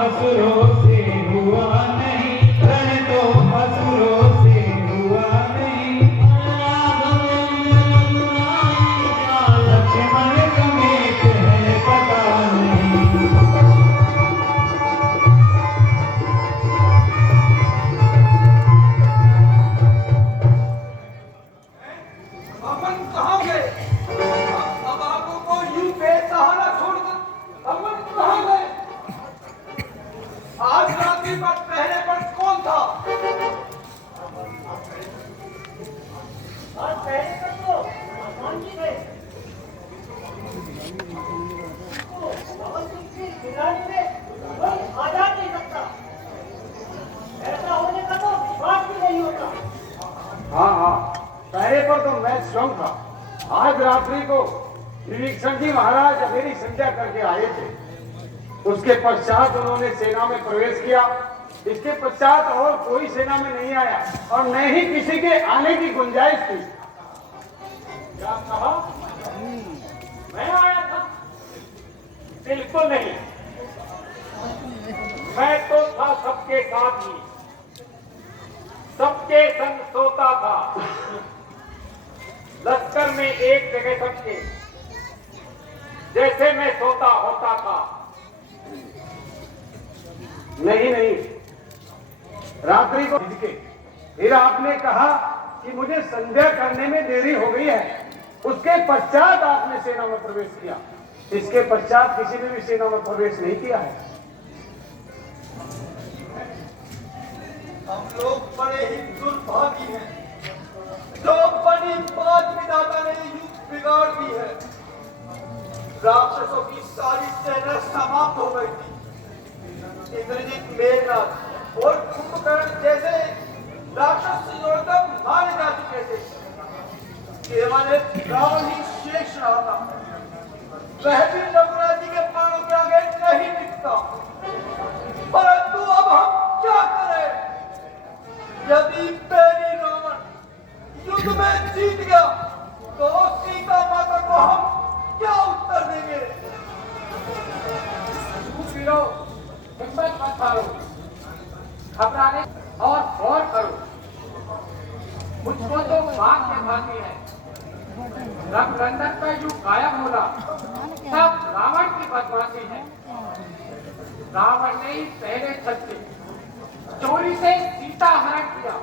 असुरों से हुआ नहीं, रण तो असुरों से हुआ नहीं। लक्ष्मण समेत है पता नहीं। अमन कहाँ गए? अब आगू को यूं बेसहारा छोड़कर अमन कहाँ गए? आज रात्रि पर पहरे पर कौन था? आज पहले पर तो भगवान जी थे। भगवान सिंह की निगरानी में कोई आ जा नहीं सकता। ऐसा होने का तो विश्वास भी नहीं होता। हाँ, पहले पर तो मैं स्वयं था। आज रात्रि को विभीषण जी महाराज मेरी संध्या करके आए थे। उसके पश्चात उन्होंने सेना में प्रवेश किया। इसके पश्चात और कोई सेना में नहीं आया और न ही किसी के आने की गुंजाइश थी। क्या कहा? मैं आया था? बिल्कुल नहीं। मैं तो था सबके साथ ही, सबके संग सोता था। लश्कर में एक जगह सबके, जैसे मैं सोता होता था। नहीं, रात्रि को के फिर आपने कहा कि मुझे संध्या करने में देरी हो गई है। उसके पश्चात आपने सेना में प्रवेश किया। इसके पश्चात किसी ने भी सेना में प्रवेश नहीं किया है। हम लोग बड़े ही दुर्भागी हैं। जो बड़ी बात विधाता ने यूं बिगाड़ दी है। राक्षसों की सारी सेना समाप्त हो गई थी। इंद्रजीत, मेघनाथ और कुंभकर्ण जैसे राक्षस योद्धा मारे जा चुके थे। केवल एक रावण ही शेष रहा था। वह भी रघुराज जी के प्राणों के आगे नहीं टिकता। परंतु अब हम क्या करें? यदि पैरी रावण युद्ध में जीत गया तो सीता माता को हम क्या उत्तर देंगे? हिम्मत मत हारो, घबराने और गौर करो। मुझको तो बात में भाती है। रघुनंदन का जो गायब होना सब रावण की बदमाशी है। रावण ने ही पहले छल से चोरी से सीता हरण किया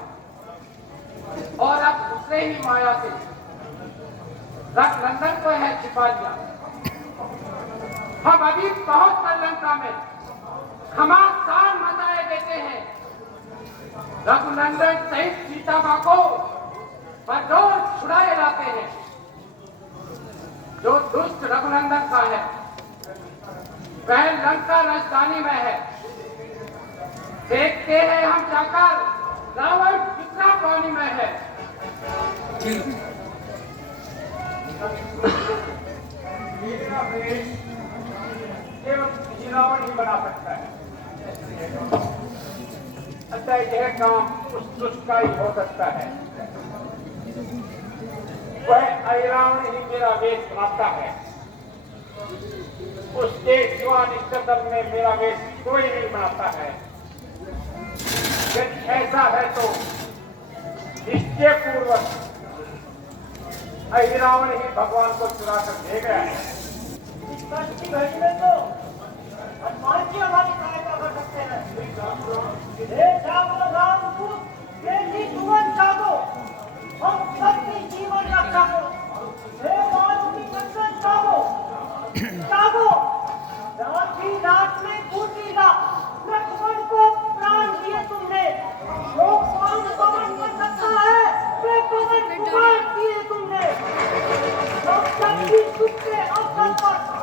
और अब दूसरे ही माया से रघुनंदन को है छिपा लिया। हम अभी बहुत लंका में घमासान मचाए देते हैं। रघुनंदन सहित सीता मां को बदौर छुड़ाए लाते हैं। जो दुष्ट रघुनंदन का है वह लंका राजधानी में है। देखते हैं हम जाकर रावण कितना पानी में है। केवल रावण ही बना सकता है। अतः यह काम उस दुष्ट का ही हो सकता है। वह अहिरावण ही मेरा वेश बनाता है। उसके सिवा निश्चल में मेरा वेश कोई नहीं बनाता है। यदि ऐसा है तो निश्चय पूर्वक अहिरावण ही भगवान को चुरा कर ले गया है। कष्टी घड़ी में तो हनुमान जी हमारी सहायता कर सकते हैं। हे जागो रामदूत, हे निष्ठुर जागो, हम सबकी जीवन रक्षा करो। हे मानव की कंचन जागो, जागो। रात ही रात में दूसरी रात लक्ष्मण को प्राण दिए तुमने। जो कौन पवन कर सकता है वे पवन कुमार दिए तुमने। सब शक्ति तुझसे अवसर पर